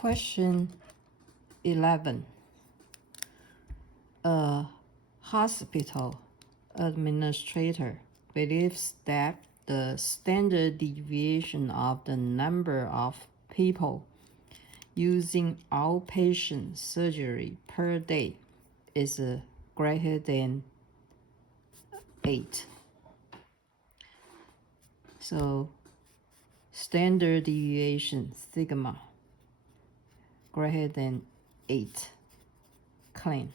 Question 11. A hospital administrator believes that the standard deviation of the number of people using outpatient surgery per day is greater than 8. So standard deviation sigma greater than 8 claim.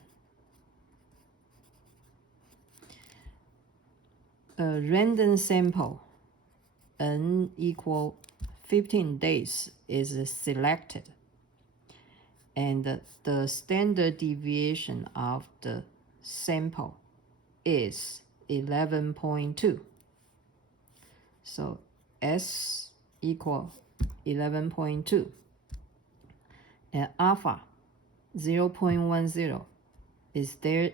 A random sample n equal 15 days is selected, and the standard deviation of the sample is 11.2. So S equal 11.2 and alpha 0.10. Is there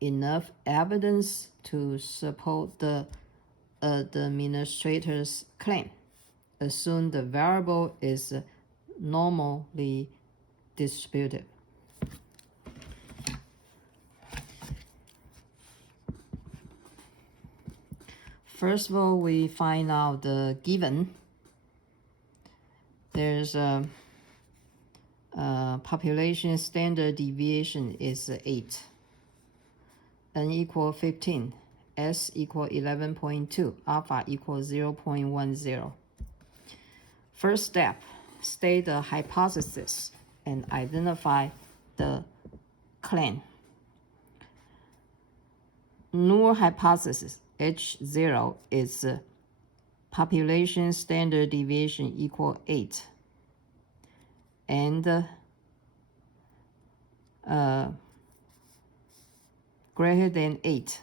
enough evidence to support the administrator's claim? Assume the variable is normally distributed. First of all, we find out the given. There's a population standard deviation is 8. N equal 15. S equal 11.2. Alpha equal 0.10. First step, state the hypothesis and identify the claim. Null hypothesis H0 is population standard deviation equal 8 and greater than 8.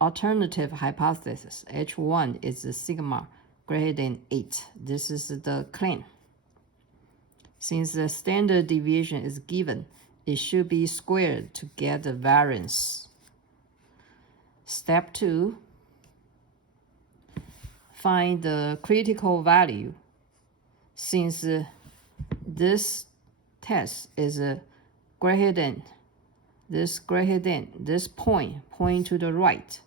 Alternative hypothesis H1 is sigma greater than 8. This is the claim. Since the standard deviation is given, it should be squared to get the variance. Step 2, find the critical value. Since this test is greater than this point to the right,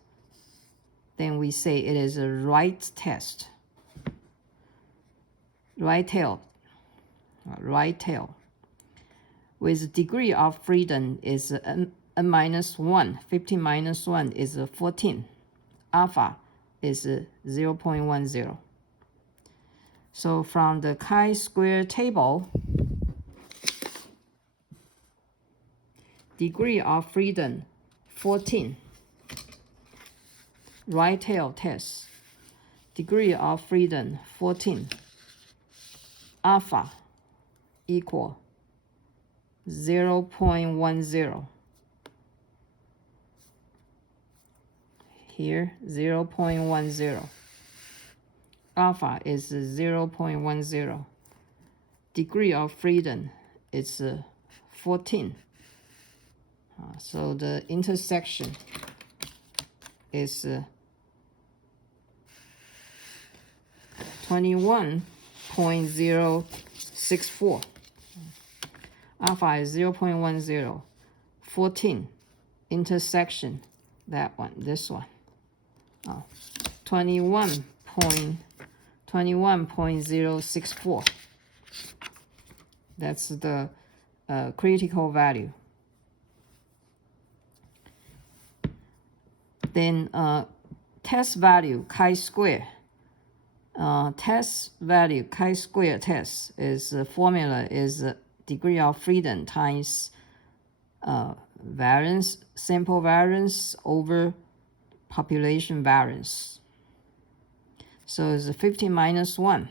then we say it is a right test. Right tail with degree of freedom is n minus 1. 15 minus 1 is 14. Alpha is 0.10. So from the chi-square table, degree of freedom 14. Right tail test, degree of freedom 14. Alpha equal 0.10. Here 0.10. Alpha is 0.10. Degree of freedom is 14. So the intersection is 21.064. Alpha is 0.10. 14. Intersection, that one, this one. 21.064. That's the critical value. Then test value chi-square. Test value chi-square test is formula is degree of freedom times variance, sample variance over population variance. So it's 15 minus 1.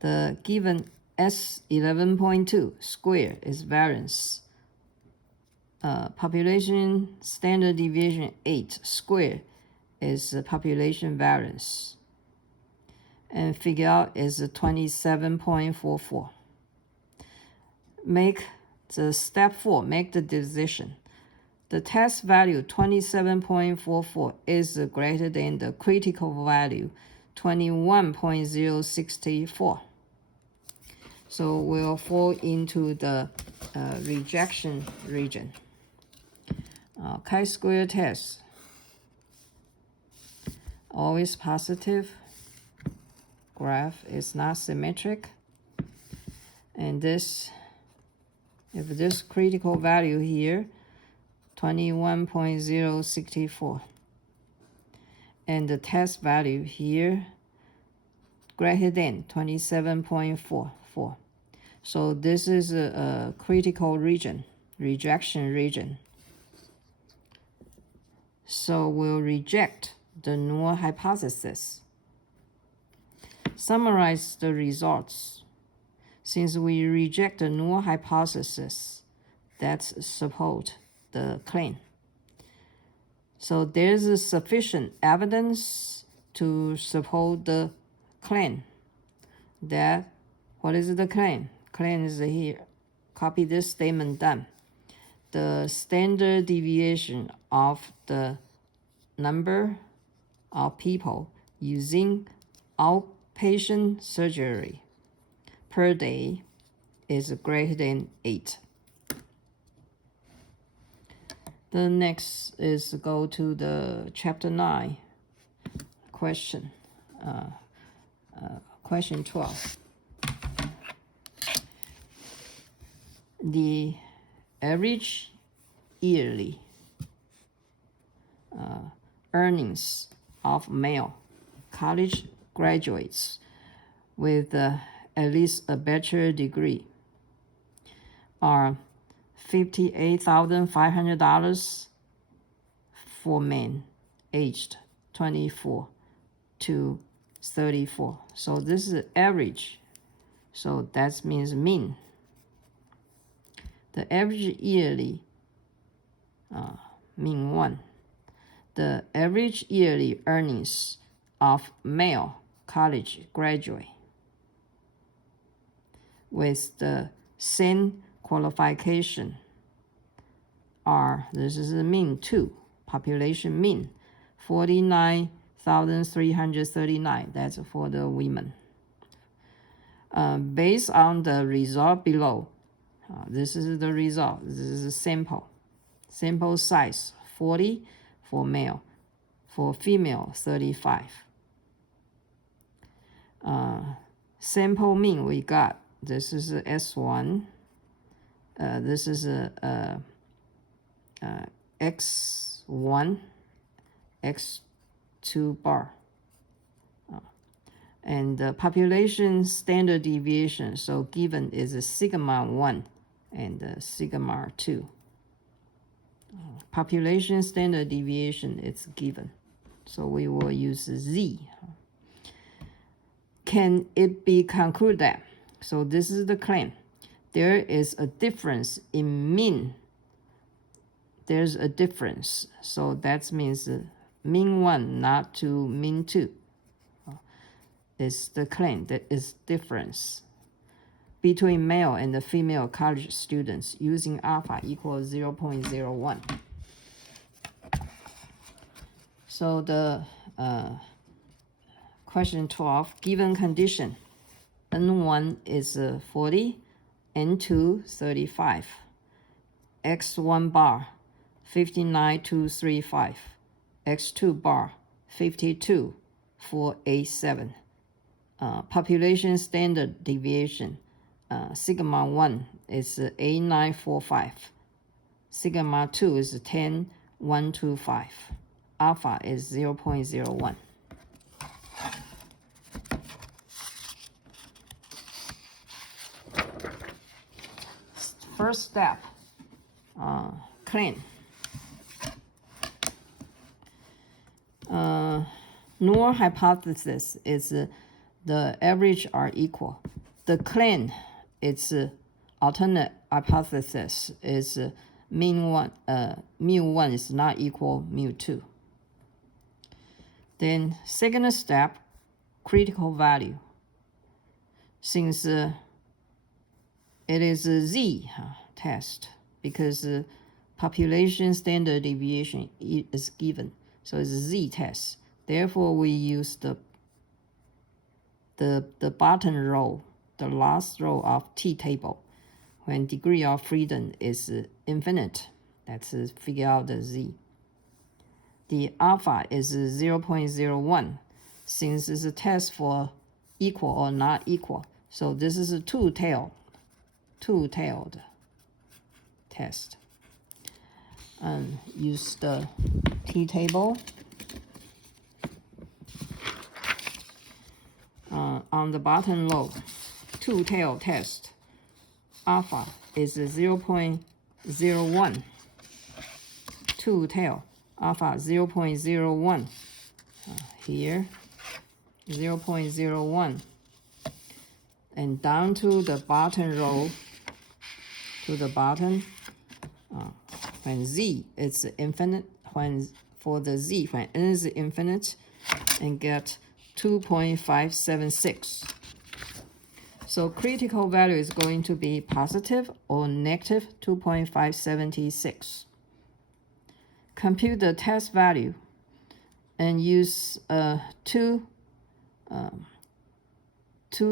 The given S11.2 square is variance. Population standard deviation 8 square is population variance. And figure out is 27.44. Make the step 4, make the decision. The test value 27.44 is greater than the critical value 21.064. So we'll fall into the rejection region. Chi-square test, always positive. Graph is not symmetric. And this, if this critical value here, 21.064. And the test value here, greater than 27.44. So this is a critical region, rejection region. So we'll reject the null hypothesis. Summarize the results. Since we reject the null hypothesis, that's support the claim. So there's sufficient evidence to support the claim. That, what is the claim? Claim is here. Copy this statement down. The standard deviation of the number of people using outpatient surgery per day is greater than 8. The next is go to the chapter 9 question. Question 12. The average yearly earnings of male college graduates with at least a bachelor degree are $58,500 for men aged 24 to 34. So this is average. So that means mean. The average yearly, mean 1. The average yearly earnings of male college graduate with the same qualification are, this is the mean 2, population mean, 49,339, that's for the women. Based on the result below, this is the result, this is a sample. Sample size, 40 for male, for female, 35. Sample mean we got, this is a S1, this is a X1, X2 bar. And the population standard deviation, so given is a sigma 1 and sigma 2. Population standard deviation is given, so we will use Z. Can it be concluded that, so this is the claim, there is a difference in mean. There's a difference, so that means mean 1 not to mean 2. Is the claim that is difference between male and the female college students using alpha equals 0.01. So the question 12, given condition, N1 is 40, N2 35, X1 bar 59,235, X2 bar 52,487. Population standard deviation, sigma 1 is 8945, sigma 2 is 10,125, alpha is 0.01. First step, claim. Null hypothesis is the average are equal. The claim, its alternate hypothesis is mean 1, mu 1 is not equal mu 2. Then second step, critical value. Since it is a Z test, because population standard deviation is given, so it's a Z test. Therefore, we use the bottom row the last row of t-table when degree of freedom is infinite. Let's figure out the z. The alpha is 0.01. Since it's a test for equal or not equal, so this is a two-tailed test. Use the t-table. On the bottom row, two-tailed test, alpha is 0.01. Two-tailed alpha 0.01. Here 0.01, and down to the bottom row, to the bottom, when z is infinite, when for the z when n is infinite, and get 2.576. So critical value is going to be positive or negative 2.576. Compute the test value and use two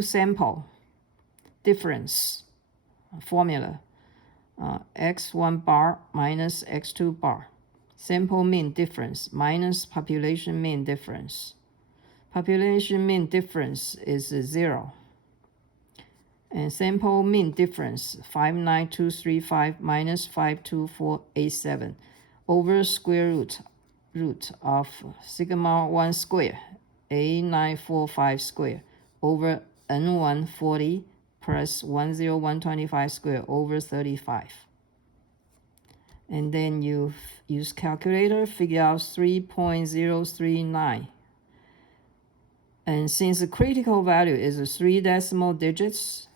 sample difference formula, x1 bar minus x2 bar, sample mean difference minus population mean difference. Population mean difference is 0, and sample mean difference 59235 minus 52487 over square root of sigma 1 square A945 square over N140 plus 10125 square over 35. And then you use calculator, figure out 3.039. And since the critical value is 3 decimal digits,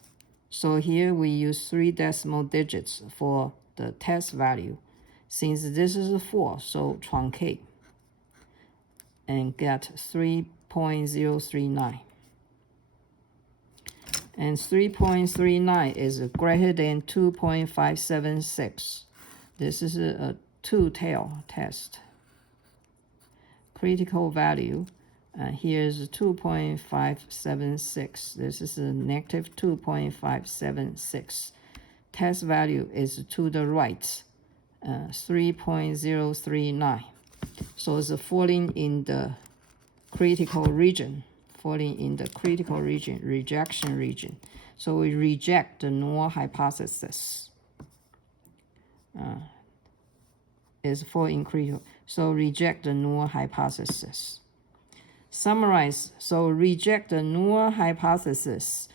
so here we use 3 decimal digits for the test value. Since this is 4, so truncate and get 3.039. And 3.39 is greater than 2.576. This is a two-tailed test. Critical value, here's 2.576. This is a negative 2.576. Test value is to the right, 3.039. So it's falling in the critical region, rejection region. So we reject the null hypothesis. Is falling critical. So reject the null hypothesis. Summarize. So reject the null hypothesis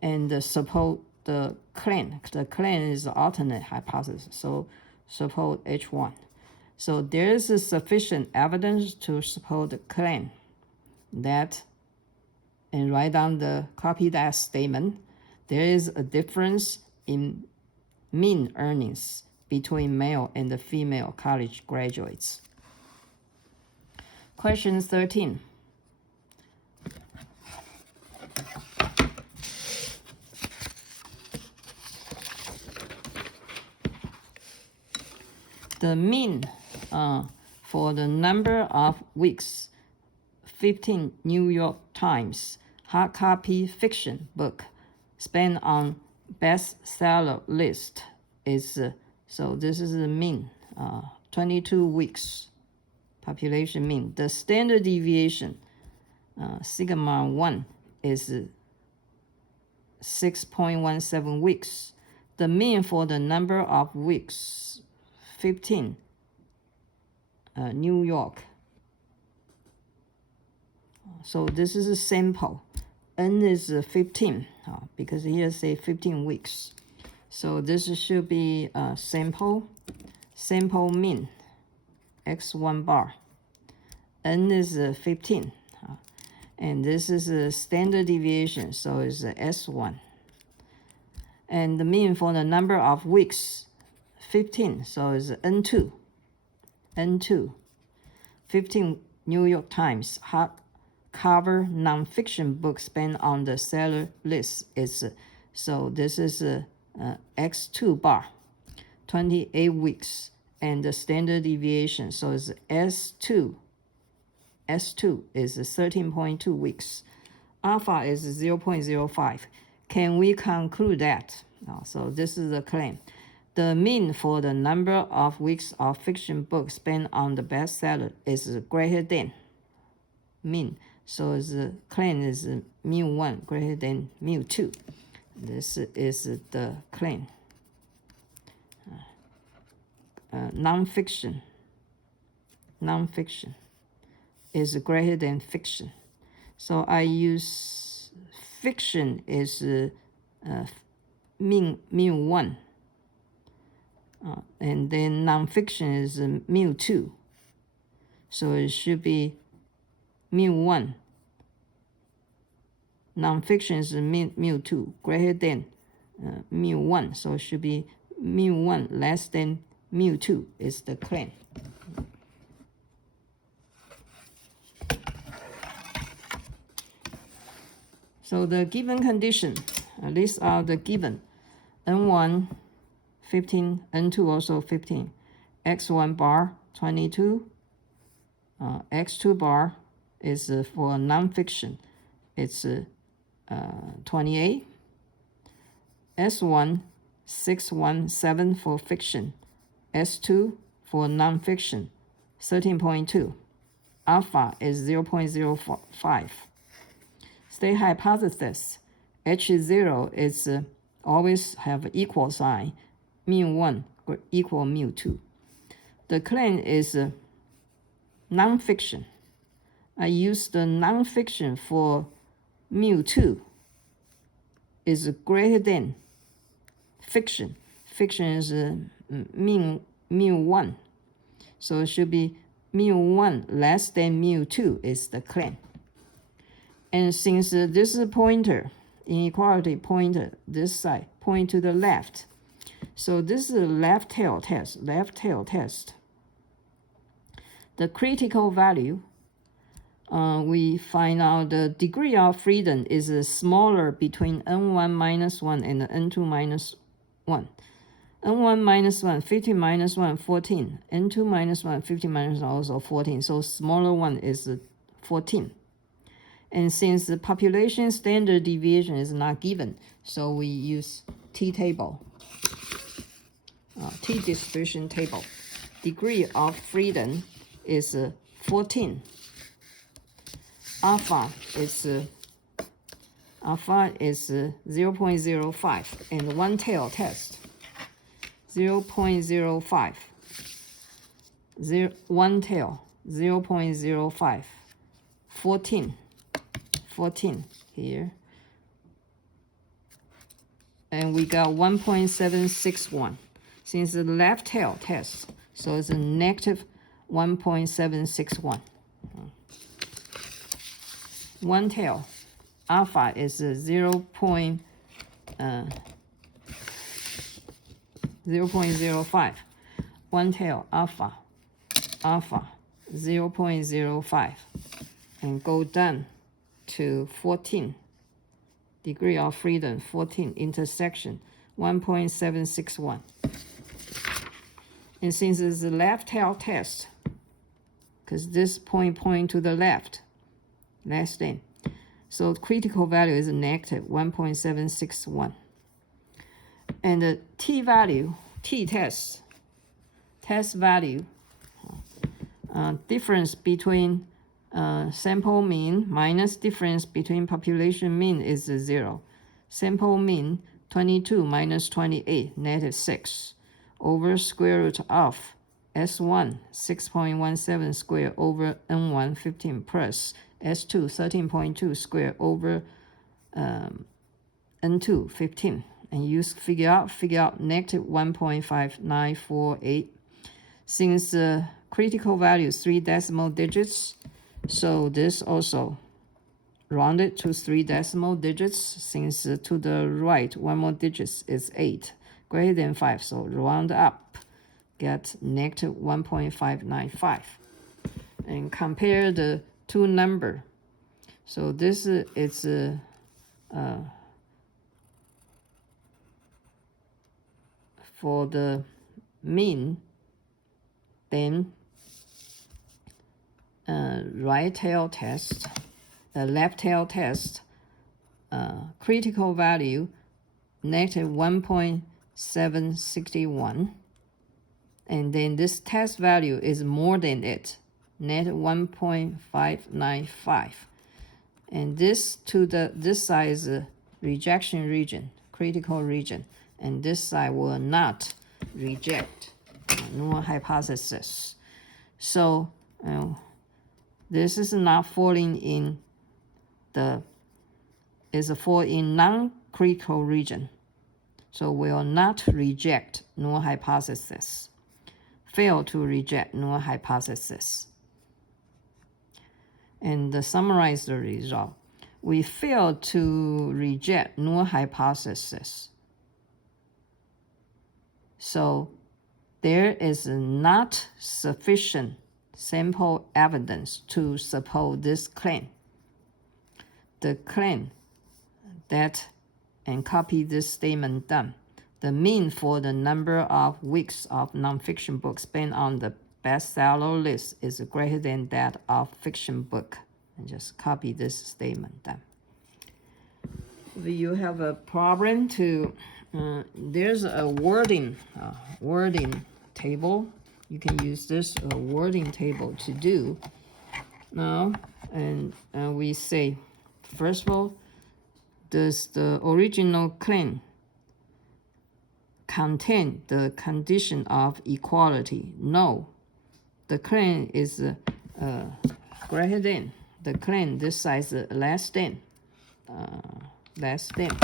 and support the claim. The claim is the alternate hypothesis. So support H1. So there is sufficient evidence to support the claim that, and write down copy that statement, there is a difference in mean earnings between male and the female college graduates. Question 13. The mean for the number of weeks 15 New York Times hard copy fiction book spent on bestseller list is, so this is the mean, 22 weeks, population mean. The standard deviation, sigma 1, is 6.17 weeks. The mean for the number of weeks, 15, New York. So this is a sample. N is 15, because here say 15 weeks. So this should be sample mean, x1 bar. N is 15, and this is a standard deviation, so it's S1. And the mean for the number of weeks, 15, so it's N2. 15 New York Times hardcover nonfiction book spent on the seller list is, so this is X2 bar, 28 weeks, and the standard deviation, so it's S2 is 13.2 weeks. Alpha is 0.05. can we conclude that? So this is the claim. The mean for the number of weeks of fiction books spent on the bestseller is greater than mean. So the claim is mu1 greater than mu2. This is the claim. Non-fiction is greater than fiction. So I use fiction is mu1. And then non-fiction is mu2. So it should be mu1. Non-fiction is mu2 greater than mu1. So it should be mu1 less than mu2 is the claim. So the given condition, these are the given. N1, 15, N2 also 15, X1 bar, 22, X2 bar is for non-fiction, it's 28, S1, 617 for fiction, S2 for non-fiction, 13.2, alpha is 0.05. State hypothesis, H0 is always have equal sign, mu1 equal mu2. The claim is non-fiction. I use the non-fiction for mu2 is greater than fiction. Fiction is mu1. So it should be mu1 less than mu2 is the claim. And since this is pointer, inequality pointer, this side point to the left. So this is a left tail test, The critical value, we find out the degree of freedom is smaller between N1 minus 1 and N2 minus 1. N1 minus 1, 15 minus 1, 14. N2 minus 1, 15 minus 1, also 14. So smaller one is 14. And since the population standard deviation is not given, so we use t-table, t-distribution table. Degree of freedom is 14. Alpha is 0.05, and one tail test 0.05. One tail 0.05. 14 here, and we got 1.761 since the left tail test, so it's a negative 1.761. One tail alpha is 0.05. One tail alpha 0.05, and go down to 14. Degree of freedom 14, intersection 1.761. And since it's the left tail test, because this point to the left, less than, so critical value is negative 1.761. And the test value, difference between sample mean minus difference between population mean is 0. Sample mean 22 minus 28, negative 6, over square root of S1, 6.17 square over N1, 15 plus S2, 13.2 square over N2, 15. And use figure out negative 1.5948. Since critical value is 3 decimal digits, so this also rounded to 3 decimal digits, since to the right one more digit is 8, greater than 5, so round up, get negative 1.595. And compare the two number. So this is for the mean, then right tail test, the left tail test, critical value negative 1.761, and then this test value is more than it, negative 1.595, and this side is a rejection region, critical region, and this side will not reject null hypothesis. So this is not falling in is fall in non-critical region, so will not reject null hypothesis, fail to reject null hypothesis. And to summarize the result, we fail to reject null hypothesis. So there is not sufficient sample evidence to support this claim. The claim that, and copy this statement down, the mean for the number of weeks of nonfiction books spent on the bestseller list is greater than that of fiction book. And just copy this statement down. If you have a problem to, there's a wording table. You can use this wording table to do. Now, and we say, first of all, does the original claim contain the condition of equality? No. The claim is greater than. The claim, this side is less than. Less than.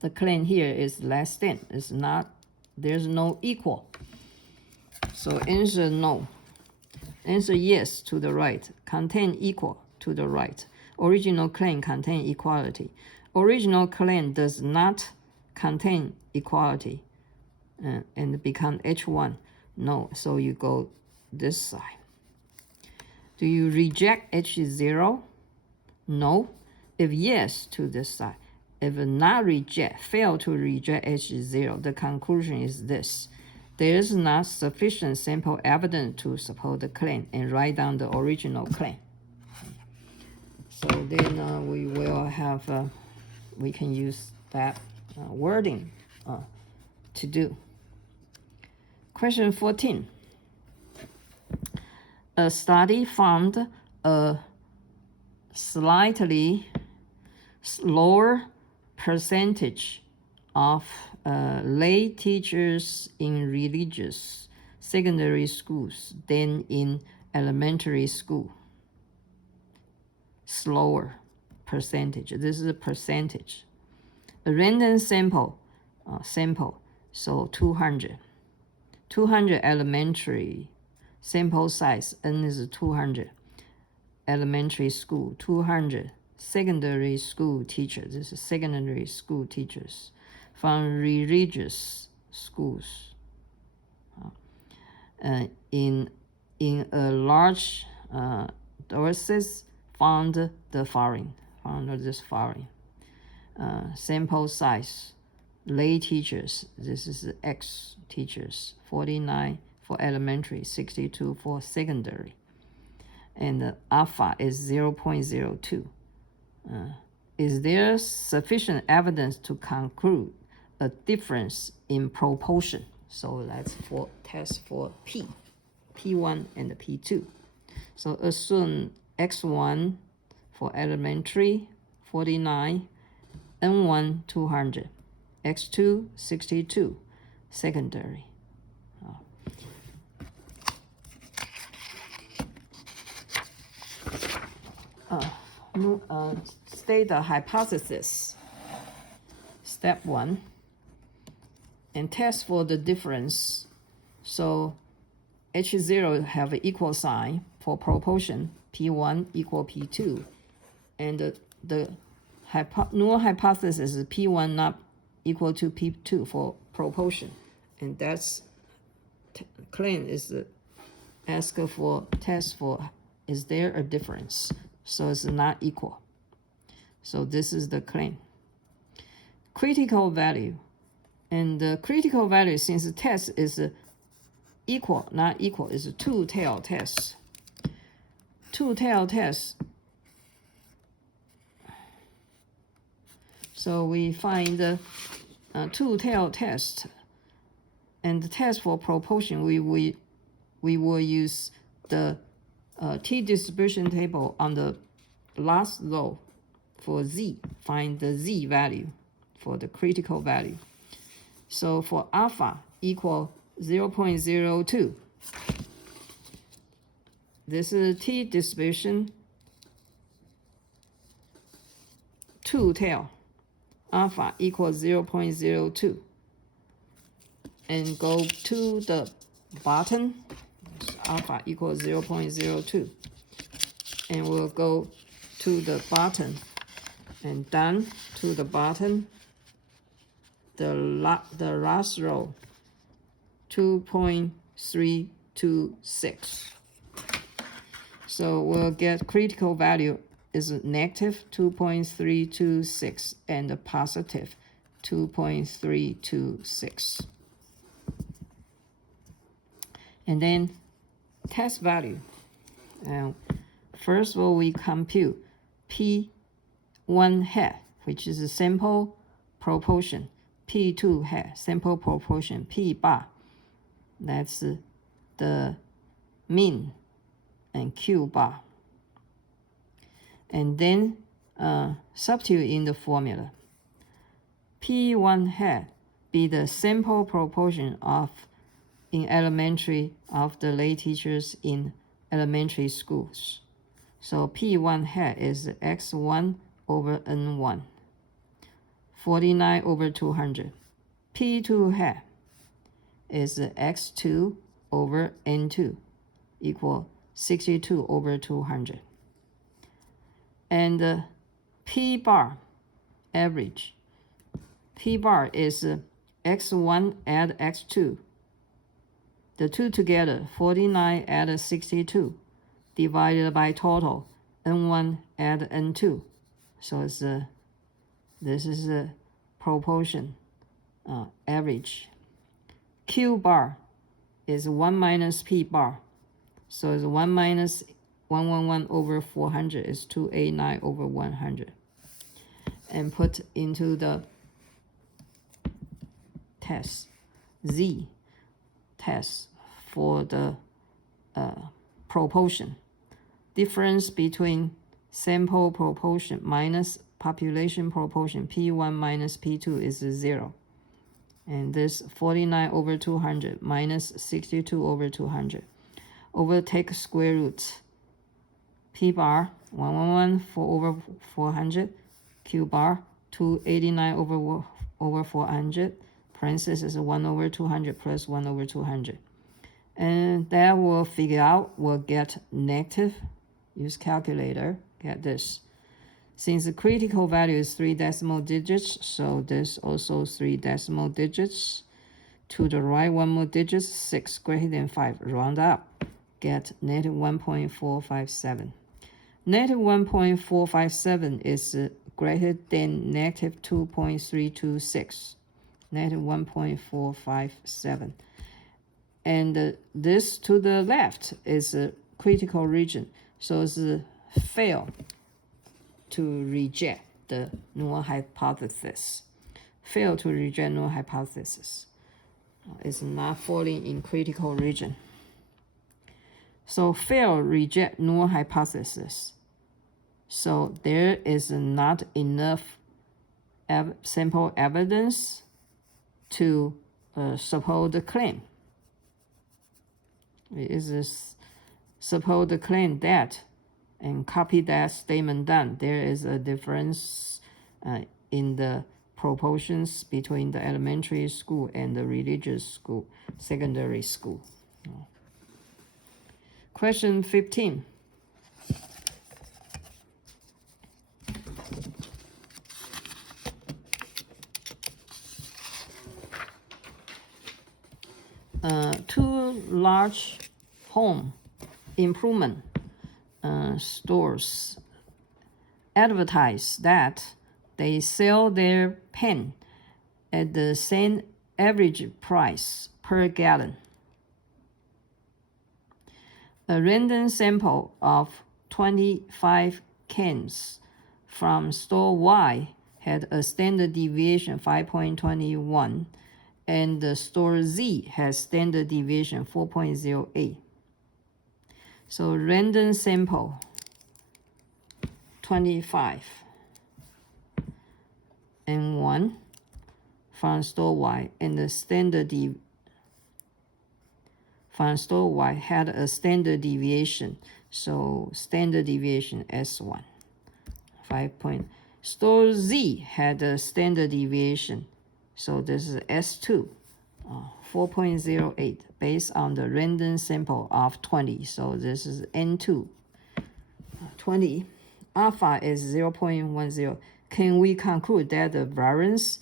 The claim here is less than. It's not, there's no equal. So answer no. Answer yes to the right. Contain equal to the right. Original claim contain equality. Original claim does not contain equality and become H1. No, so you go this side. Do you reject H0? No. If yes to this side. If not reject, fail to reject H0, the conclusion is this. There is not sufficient sample evidence to support the claim, and write down the original claim. So then we will have, we can use that wording to do. Question 14. A study found a slightly lower percentage of lay teachers in religious secondary schools than in elementary school. Slower percentage. This is a percentage. A random sample, so 200. 200 elementary sample size, N is 200. Elementary school, 200. Secondary school teachers, this is secondary school teachers from religious schools. In a large doses found the following, sample size, lay teachers, this is X teachers, 49 for elementary, 62 for secondary, and the alpha is 0.02. Is there sufficient evidence to conclude a difference in proportion? So that's for test for P1 and P2. So assume X1 for elementary, 49, N1, 200, X2, 62, secondary. State the hypothesis. Step 1. And test for the difference. So H0 have an equal sign for proportion, P1 equal P2. And the null hypothesis is P1 not equal to P2 for proportion. And that's claim is ask for test for, is there a difference? So it's not equal. So this is the claim. Critical value. And the critical value, since the test is equal, not equal, is a two-tail test. Two-tail test. So we find the two-tail test. And the test for proportion, we will use the t-distribution table on the last row for z. Find the z value for the critical value. So for alpha equal 0.02, this is t-distribution two-tail. Alpha equals 0.02. And go to the bottom, alpha equals 0.02. And we'll go to the bottom and down to the bottom, the last row, 2.326. So we'll get critical value is negative 2.326 and a positive 2.326. And then test value. First of all, we compute P1 hat, which is a sample proportion. P2 hat, sample proportion. P bar, that's the mean, and Q bar. And then substitute in the formula. P1 hat be the sample proportion in elementary of the lay teachers in elementary schools. So P1 hat is X1 over N1, 49 over 200. P2 hat is X2 over N2, equal 62 over 200. And P bar average. P bar is X1 add X2. The two together, 49 add 62, divided by total, N1 add N2. So it's this is a proportion, average. Q bar is 1 minus P bar. So it's 1 minus 111 over 400 is 289 over 100. And put into the test, Z test for the proportion. Difference between sample proportion minus population proportion, P1 minus P2 is 0. And this 49 over 200 minus 62 over 200. Overtake square root. P bar 111 over 400. Q bar 289 over 400. Parenthesis 1 over 200 plus 1 over 200. And that will figure out, we'll get negative. Use calculator, get this. Since the critical value is 3 decimal digits, so this also 3 decimal digits. To the right, 1 more digit, 6 greater than 5. Round up, get negative 1.457. Negative 1.457 is greater than negative 2.326. Negative 1.457. And this to the left is a critical region. So it's fail to reject the null hypothesis. Fail to reject null hypothesis. It's not falling in critical region. So fail reject null hypothesis. So there is not enough sample evidence to support the claim. It is support the claim that, and copy that statement down. There is a difference in the proportions between the elementary school and the religious school, secondary school. Question 15. Two large home improvement stores advertise that they sell their pen at the same average price per gallon. A random sample of 25 cans from store Y had a standard deviation 5.21, and the store Z has standard deviation 4.08. So random sample 25 and 1 from store Y, and the standard from store Y had a standard deviation, so standard deviation S1. 5 point. Store Z had a standard deviation, so this is S2, 4.08, based on the random sample of 20, so this is N2. 20, alpha is 0.10. Can we conclude that the variance?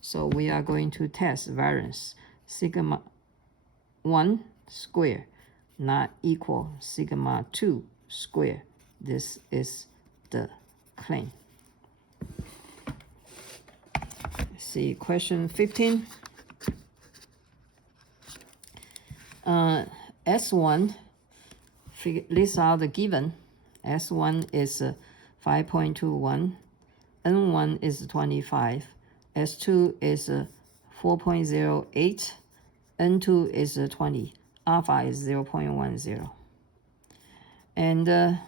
So we are going to test variance. Sigma 1 square not equal sigma 2 square. This is the claim. See question 15. S1, list out the given. S1 is 5.21, N1 is 25, S2 is 4.08, N2 is 20, alpha is 0.10. And the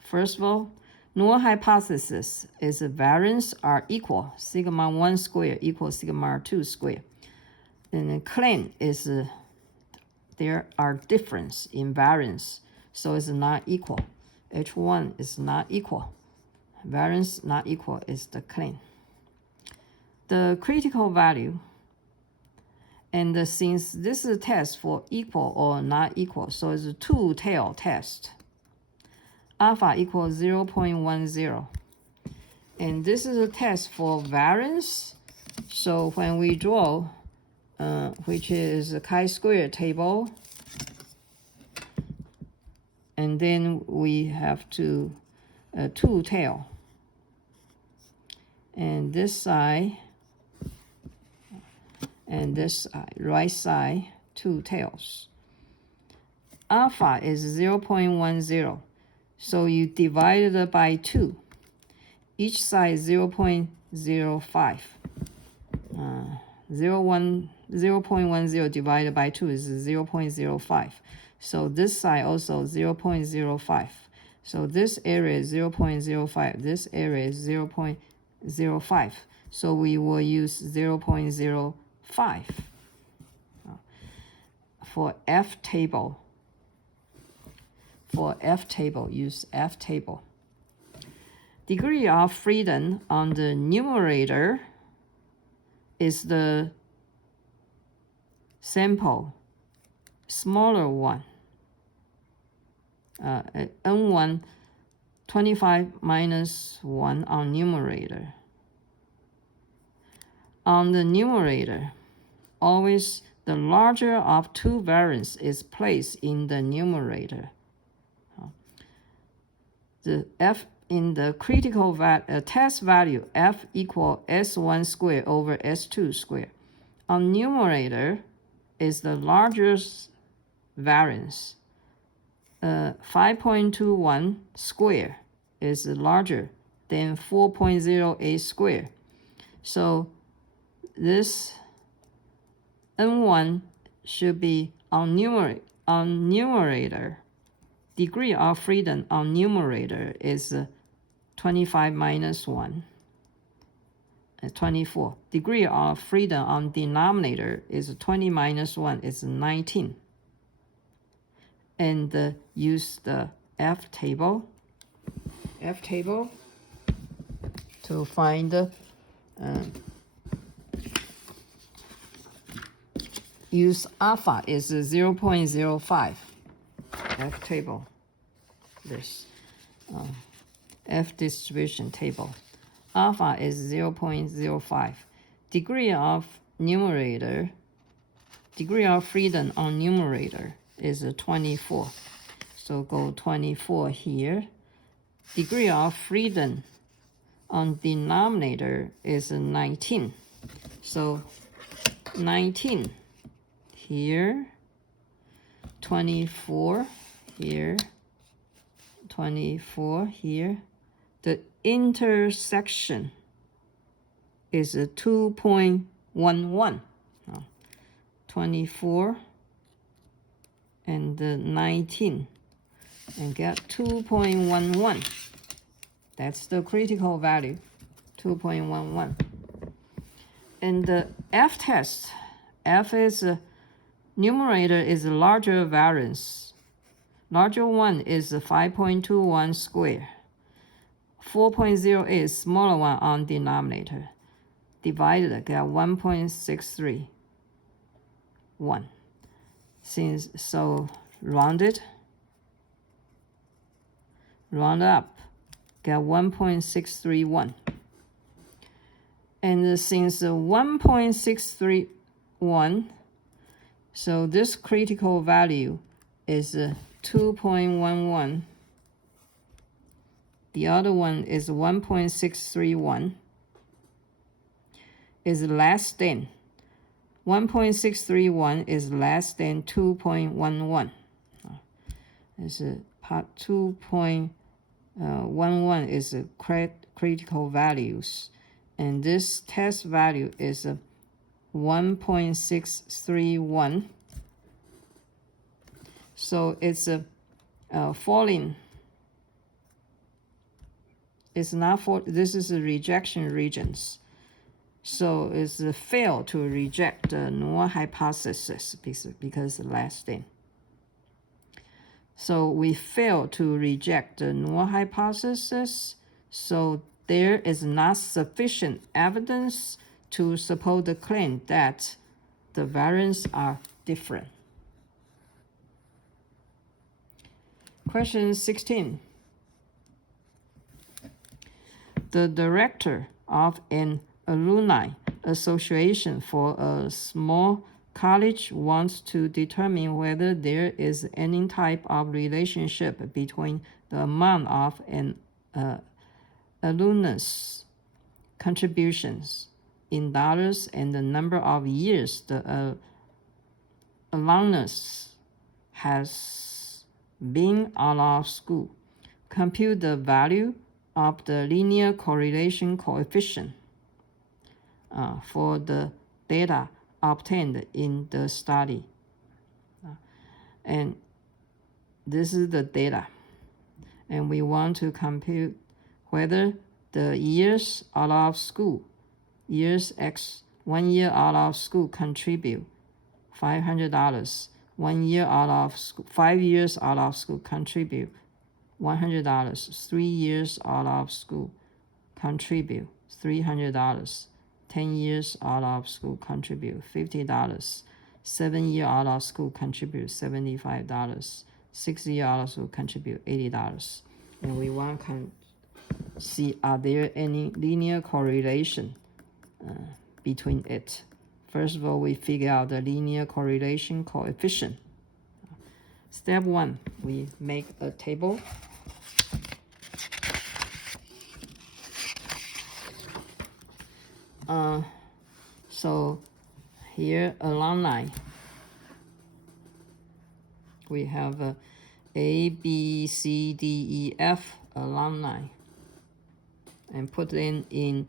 first of all, null hypothesis is variance are equal, sigma 1 square equals sigma 2 square. And the claim is there are difference in variance, so it's not equal. H1 is not equal. Variance not equal is the claim. The critical value, and since this is a test for equal or not equal, so it's a two-tail test. Alpha equals 0.10. And this is a test for variance. So when we draw, which is a chi-square table, and then we have to two-tail. And this side, and this side, right side, two tails. Alpha is 0.10. So you divide it by 2. Each side 0.05. 0.10 divided by 2 is 0.05. So this side also 0.05. So this area is 0.05. This area is 0.05. So we will use 0.05 for F table. For F table, use F table. Degree of freedom on the numerator is the sample, smaller one. N1, 25 minus 1 on numerator. On the numerator, always the larger of two variance is placed in the numerator. The F in the critical test value, F equal S1 square over S2 square. On numerator is the largest variance. 5.21 square is larger than 4.08 square. So this N1 should be on numerator. Degree of freedom on numerator is 25 minus 1, 24. Degree of freedom on denominator is 20 minus 1 is 19. And use the F table to find use alpha is 0.05. F table, this F distribution table. Alpha is 0.05. Degree of freedom on numerator is 24. So go 24 here. Degree of freedom on denominator is 19. So 19 here, 24 here, 24 here, the intersection is 2.11. 24 and 19, and get 2.11. That's the critical value, 2.11. And the F test, F is numerator is larger variance. Larger one is 5.21 square. 4.0 is smaller one on denominator. Divided, get 1.631. Since so rounded, round up, get 1.631. And since 1.631, so this critical value is 2.11. The other one is 1.631. Is less than 1.631 is less than 2.11. It's part 2.11 is critical values, and this test value is 1.631. So it's falling. It's not for this is a rejection regions. So it's a fail to reject the null hypothesis because less than. So we fail to reject the null hypothesis. So there is not sufficient evidence to support the claim that the variants are different. Question 16. The director of an alumni association for a small college wants to determine whether there is any type of relationship between the amount of an alumnus contributions in dollars and the number of years the alumnus has been out of school. Compute the value of the linear correlation coefficient for the data obtained in the study. And this is the data. And we want to compute whether the years out of school, years X, 1 year out of school contribute $500. 1 year out of school, 5 years out of school contribute $100. 3 years out of school contribute $300. 10 years out of school contribute $50. 7 years out of school contribute $75. 6 years out of school contribute $80. And we want to see are there any linear correlation between it. First of all, we figure out the linear correlation coefficient. Step 1, we make a table. So here alumni, we have A, B, C, D, E, F alumni, and put in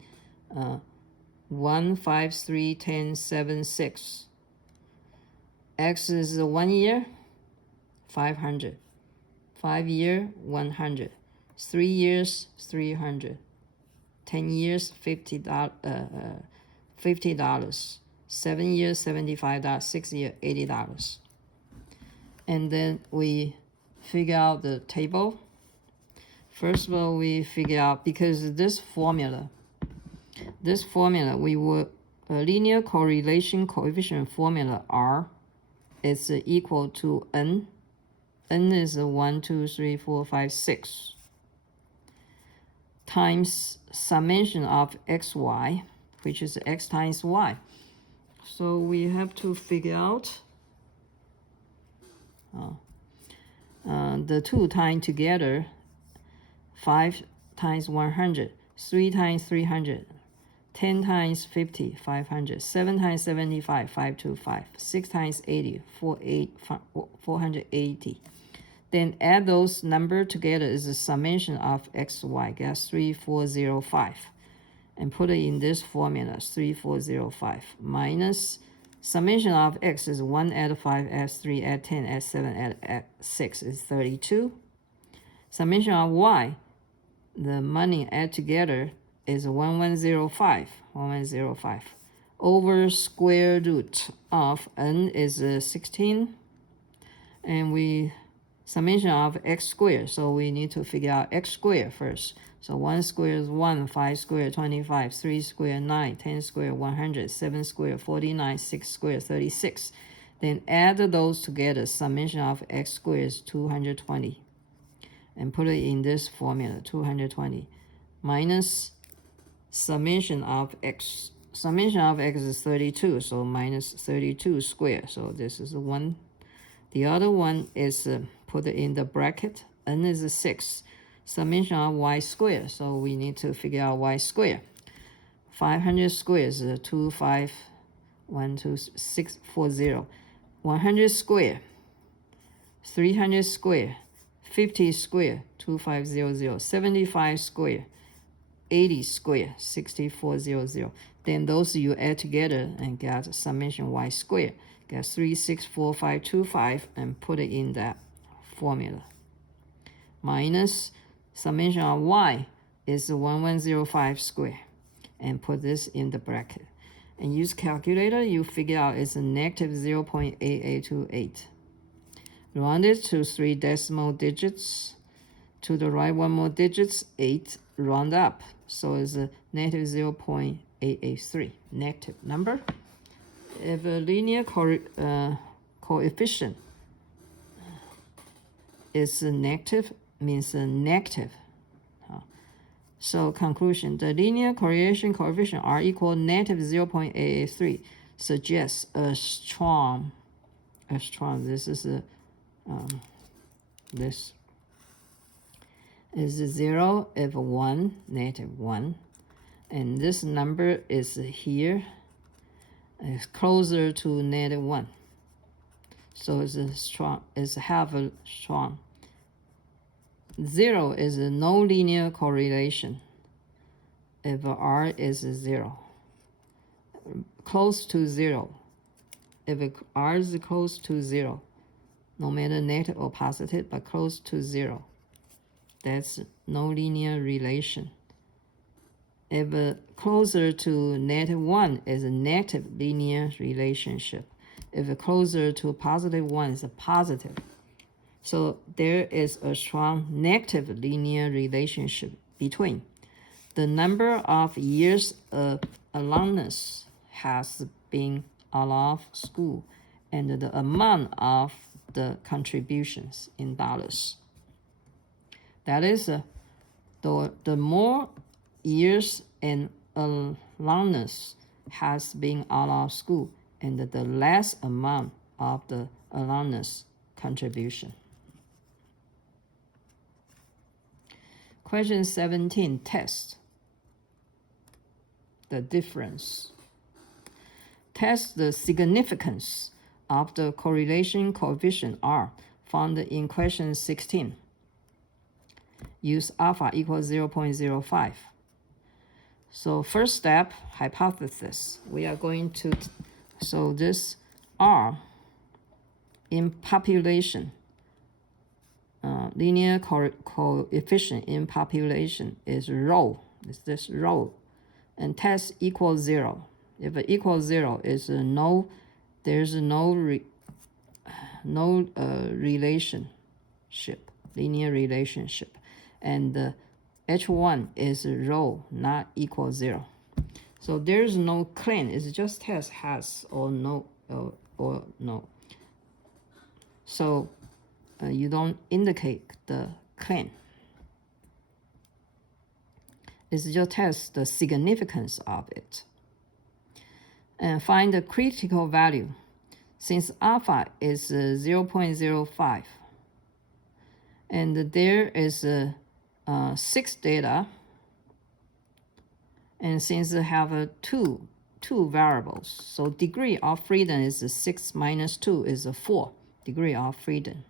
1, 5, 3, 10, 7, 6. X is 1 year, 500. 5 year, 100. 3 years, 300. 10 years, $50. 7 years, $75. 6 years, $80. And then we figure out the table. First of all, we figure out, because this formula, we will linear correlation coefficient formula R is equal to N. N is 1, 2, 3, 4, 5, 6 times summation of xy, which is x times y. So we have to figure out the two times together, 5 times 100, 3 times 300, 10 times 50, 500, 7 times 75, 525, 6 times 80, 480. Then add those numbers together is the summation of xy, get 3405. And put it in this formula, 3405 minus summation of x is 1 add 5 add 3 add 10 add 7 add 6 is 32. Summation of y, the money add together is 1105, 1105 over square root of n is 16, and we summation of x squared, so we need to figure out x squared first. So 1 squared is 1, 5 squared 25, 3 squared 9, 10 squared 100, 7 squared 49, 6 squared 36. Then add those together, summation of x squared is 220. And put it in this formula, 220 minus summation of x. Summation of x is 32, so minus 32 squared. So this is 1. The other one is put in the bracket. N is 6. Summation of y squared. So we need to figure out y squared. 500 squared is 640. 100 squared, 300 squared, 50 squared, 2500. 75 squared, 80 squared, 6400. Then those you add together and get summation y squared. Get 364525 and put it in that formula. Minus summation of y is 1105 squared. And put this in the bracket. And use calculator, you figure out it's a negative 0.8828. Round it to 3 decimal digits. To the right, 1 more digits, 8. Round up. So it's a negative 0.883. Negative number. If a linear coefficient is negative, means negative. So conclusion, the linear correlation coefficient R equal negative 0.883 suggests a strong, this is this is 0 if 1, negative 1. And this number is here, is closer to negative 1. So it's a strong, it's half a strong. 0 is no linear correlation if R is 0. Close to 0. If R is close to 0, no matter negative or positive, but close to 0, that's no linear relation. If closer to negative 1 is a negative linear relationship. If closer to positive 1 is a positive. So there is a strong negative linear relationship between the number of years of alumnus has been out of school and the amount of the contributions in dollars. That is, the more years an alumnus has been out of school and the less amount of the alumnus contribution. Question 17, test the difference. Test the significance of the correlation coefficient R found in question 16. Use alpha equals 0.05. So first step, hypothesis. We are going to, so this R in population, linear coefficient in population is rho. Is this rho? And test equals 0. If it equals 0, is no, there's no relationship, linear relationship, and H1 is rho, not equal 0. So there's no claim. It's just test has or no or no. So you don't indicate the claim. It's just test the significance of it. And find the critical value. Since alpha is 0.05, and there is 6 data, and since they have two variables, so degree of freedom is 6 minus 2 is 4 degree of freedom.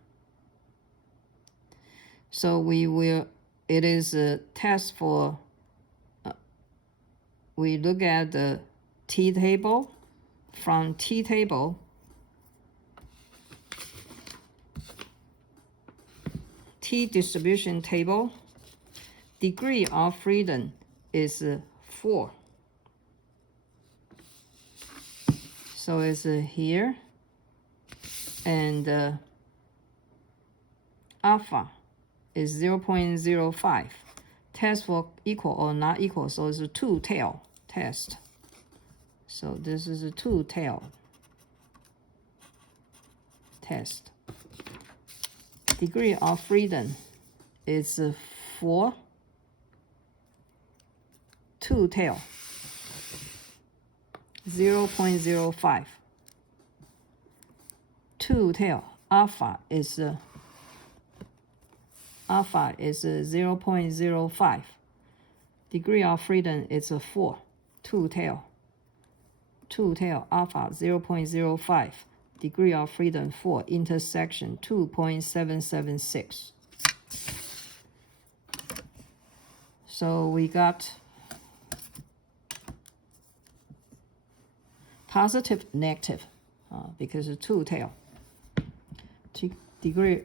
So it is a test for, we look at the T table. From T table, T distribution table, degree of freedom is 4. So it's here, and alpha is 0.05. Test for equal or not equal, so it's a two-tail test. So this is a two-tail test. Degree of freedom is 4. Two-tail, 0.05. Two-tail alpha is 0.05. Degree of freedom is 4. Two-tail alpha 0.05. Degree of freedom 4. Intersection 2.776. So we got positive, negative, because it's two-tail. Degree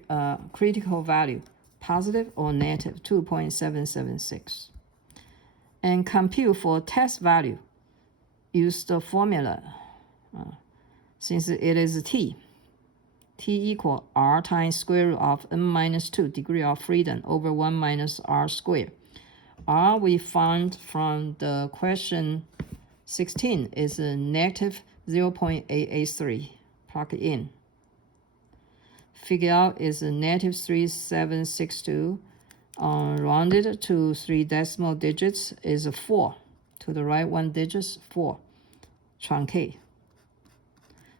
critical value, positive or negative, 2.776. And compute for test value, use the formula, since it is T equal R times square root of n minus 2 degree of freedom over 1 minus R squared. R we found from the question 16 is a negative 0.883. Plug it in. Figure out is a negative 3762. Rounded to 3 decimal digits is a 4. To the right 1 digit, 4. Truncate.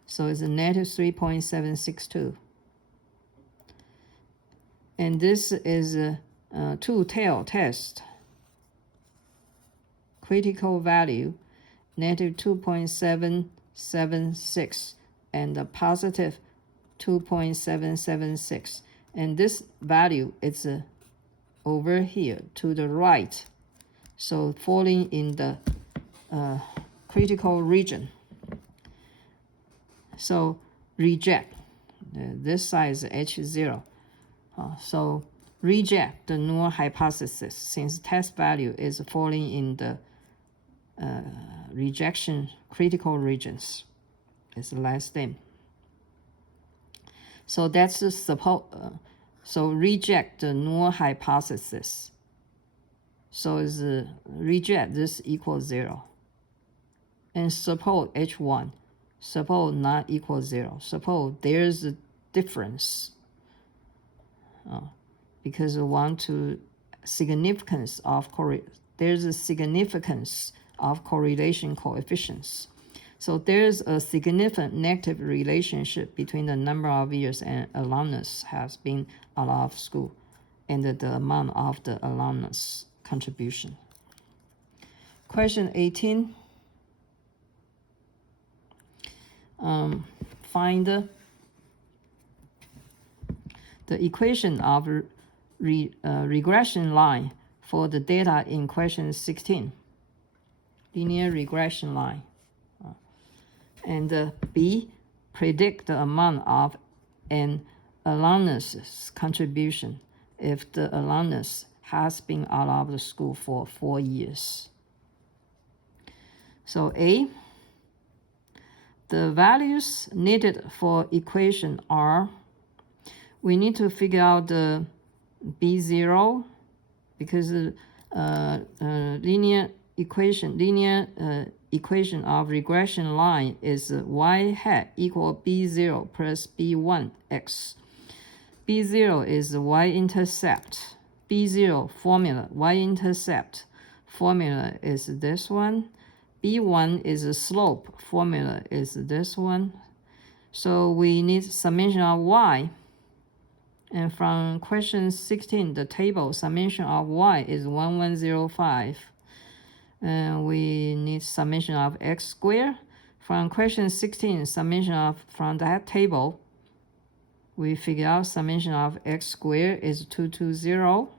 So it's a negative 3.762. And this is a two-tail test. Critical value, negative 2.776 and a positive 2.776. And this value is over here to the right. So falling in the critical region. So reject. This side is H0. So reject the null hypothesis since test value is falling in the rejection critical regions. It's less than. So that's the so reject the null hypothesis. So is reject this equals 0. And suppose H1. Suppose not equal 0. Suppose there's a difference. Because we want to significance of there's a significance of correlation coefficients. So there's a significant negative relationship between the number of years an alumnus has been out of school and the amount of the alumnus contribution. Question 18. Find the equation of regression line for the data in question 16. Linear regression line. And B, predict the amount of an alumnus contribution if the alumnus has been out of the school for 4 years. So A, the values needed for equation are, we need to figure out the B0 because linear equation of regression line is y hat equal B0 plus B1x. B0 is y-intercept. B0 formula, y-intercept formula is this one. B1 is a slope formula is this one. So we need summation of y. And from question 16, the table summation of y is 1105. And we need summation of x squared. From question 16, summation of from that table, we figure out summation of x squared is 220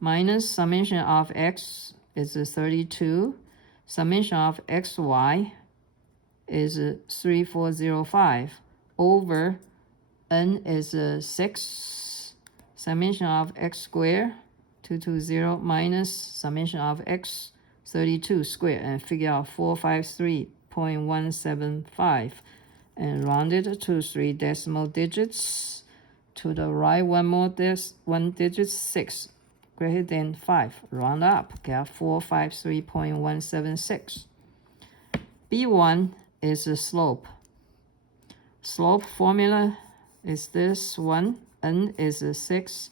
minus summation of x is 32. Summation of xy is 3405 over n is 6. Summation of x squared 220 minus summation of x 32 squared, and figure out 453.175 and round it to 3 decimal digits. To the right, one digit, 6 greater than 5. Round up, get 453.176. B1 is the slope. Slope formula is this one. N is 6.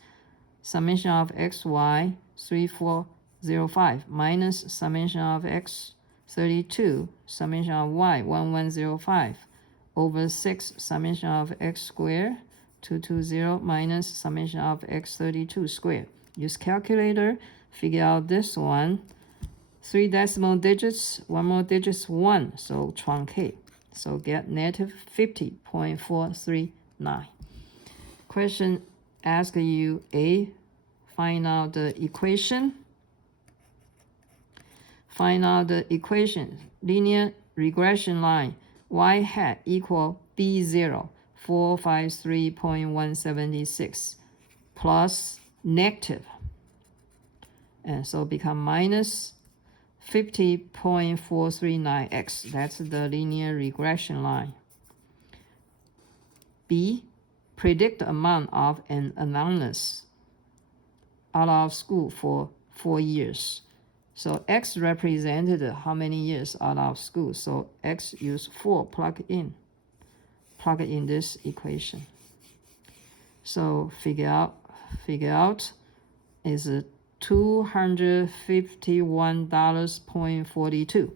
Summation of xy 3405 minus summation of x 32, summation of y 1105 over 6 summation of x squared 220 minus summation of x 32 squared. Use calculator, figure out this one. 3 decimal digits, one more digit 1, so truncate. So get negative 50.439. Question ask you A, find out the equation. Find out the equation. Linear regression line y hat equal b0, 453.176 plus negative. And so become minus 50.439x. That's the linear regression line. B, predict the amount of an alumnus out of school for 4 years. So x represented how many years out of school. So x use 4, plug in this equation. So figure out is $251.42.